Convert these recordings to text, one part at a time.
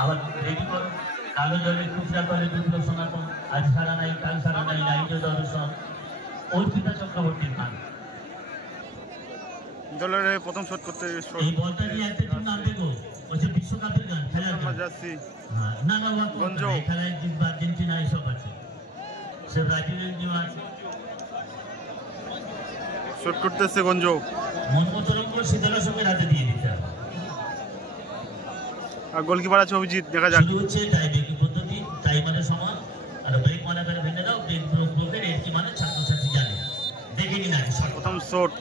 আবার রেডি করো কালো জলে খুচরা করে বিপ্লব সনাতন আজ সারা নাই কাল সারা নাই লাইট দর্শন অর্পিতা চক্রবর্তীর গান দলের প্রথম শট করতে এই বলটা নিয়ে একটা টিম নাম দেখো ওই যে বিশ্বকাপের গান খেলার গান যাচ্ছি না না গঞ্জো খেলায় জিতবা আর্জেন্টিনা এসব আছে সে ব্রাজিলের টিম আছে শট করতেছে গঞ্জো মন মতো রঙগুলো শীতলের সঙ্গে রাতে দিয়ে দিতে হবে আর গোলকিপার আছে অভিজিৎ দেখা যাক শুরু হচ্ছে টাইব্রেকিং পদ্ধতি টাইমারের সময় আর ব্রেক মানে ভেঙে দাও ব্রেক ব্রোকের এর কি মানে ছাত্রছাত্রী জানে দেখে নিন আগে প্রথম শট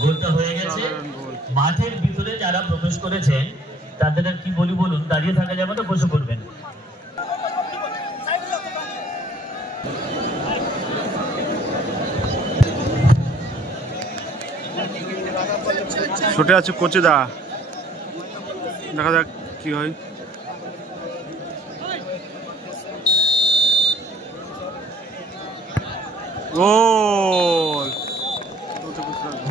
গোলটা হয়ে গেছে মাঠের ভিতরে যারা প্রবেশ করেছেন তাদের আর কি বলি বলুন দাঁড়িয়ে থাকা যাবে না বসে পড়বেন ছুটে আছে কোচে দা দেখা যাক কি হয়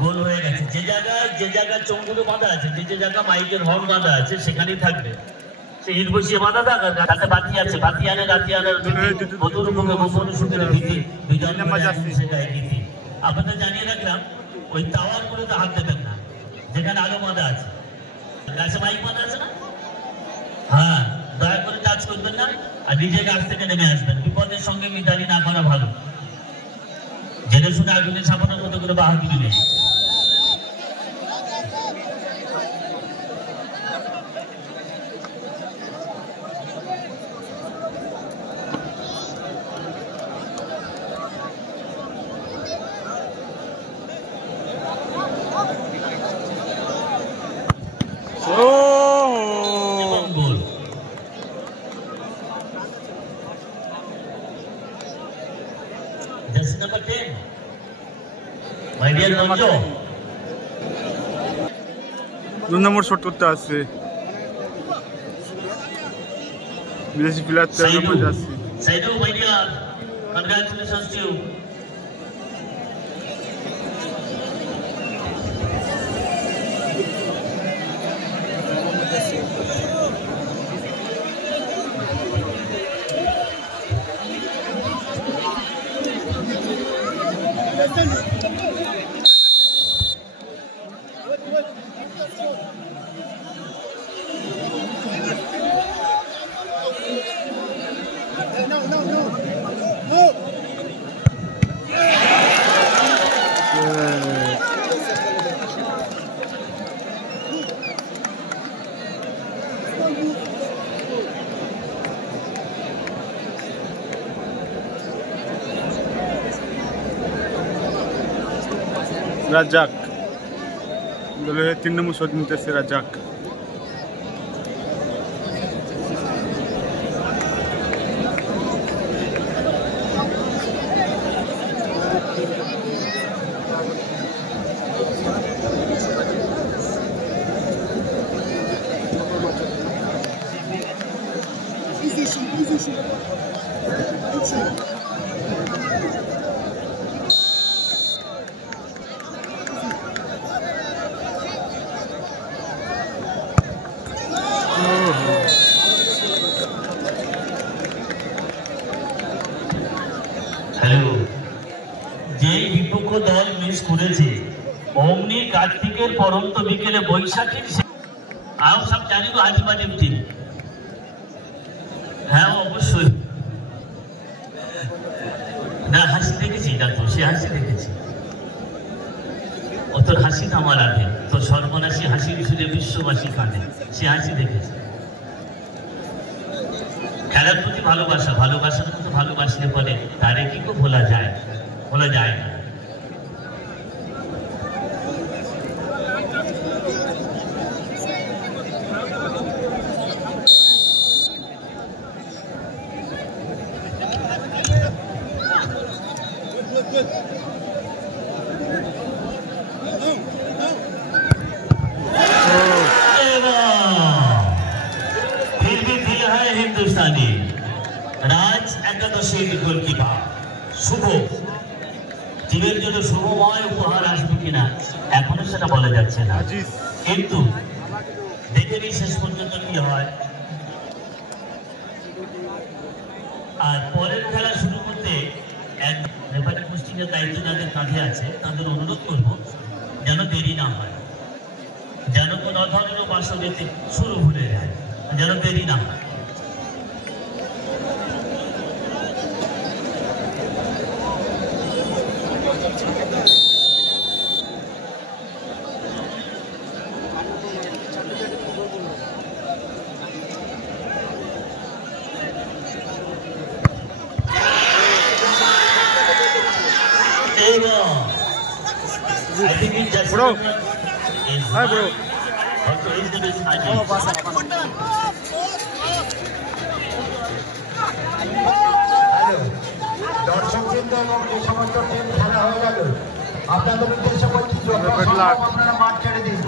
গোল হয়ে গেছে যে জায়গায় চোঙগুলো বাঁধা আছে যে জায়গা মাইকের হর্ন বাঁধা আছে সেখানেই থাকবে সে ইট বসিয়ে বাঁধা থাক তাতে বাতি আছে বাতি আনে রাতি আনার মধুর মুখে গোপন সুন্দর ভীতি আপনাদের জানিয়ে রাখলাম ওই টাওয়ার গুলোতে হাত দেবেন না যেখানে আলো বাঁধা আছে গাছে মাইক বাঁধা আছে না হ্যাঁ দয়া করে টাচ করবেন না আর নিজের গাছ থেকে নেমে আসবেন বিপদের সঙ্গে মিতালি না করা ভালো জেনে শুনে আগুনে ছাপানোর মতো করে বাহাদুরি নেই number 10 my dear Gonjo 2 number shot করতে আসছে বিদেশি প্লেয়ার 3 নম্বর যাচ্ছে Saidu my dear congratulations to you Razzak দলের 3 নম্বর শট নিতেছে রাজ্জাক হ্যালো যেই বিপক্ষ দল মিস করেছে অমনি কার্তিকের পরন্ত বিকেলে বৈশাখীর আম সব জানি তো হাজিবাজি টিম হ্যাঁ অবশ্যই না হাসি দেখেছি ডাক্তার সে হাসি দেখেছি ও তোর হাসি থামার আগে তোর সর্বনাশী হাসি শুনে বিশ্ববাসী কাঁদে সে হাসি দেখেছে খেলার প্রতি ভালোবাসা ভালোবাসার মতো ভালোবাসলে পরে তারে কি কো ভোলা যায় না রাজ একাদশীর গোলকিপার শুভ টিমের জন্য শুভময় উপহার আসবে কিনা এখনো সেটা বলা যাচ্ছে না, কিন্তু দেখে নিই শেষ পর্যন্ত কি হয়। আর পরের খেলা শুরু করতে রেফারি পোস্টিং এর দায়িত্ব যাদের কাঁধে আছে তাদের অনুরোধ করব যেন দেরি না হয়, যেন কোনো ধরনের বাস্তবেতে শুরু ভুলে যায়, যেন দেরি না হয়। I think it just bro. Hi bro. Also is the best idea. Hello দর্শকবৃন্দ এবং যে সমস্ত টিম খেলা হয়ে গেল আপনাদের উদ্দেশ্যে বলছি আপনারা মাঠ ছেড়ে দিন।